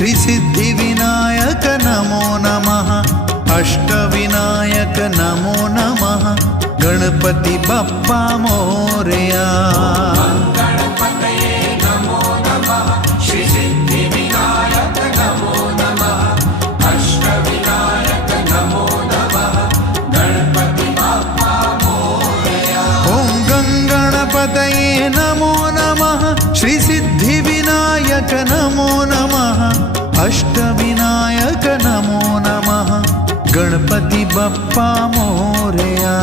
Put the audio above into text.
श्री सिद्धिविनायक नमो नमः अष्टविनायक नमो नमः गणपति बप्पा मोरया गणपतये नमो नमः श्री सिद्धिविनायक नमो नमः अष्टविनायक नमो नमः गणपति बप्पा मोरया ओम गणपतये नमो नमः श्री सिद्धिविनायक नमो नमः अष्टविनायक नमो नमः गणपति बप्पा मोरया।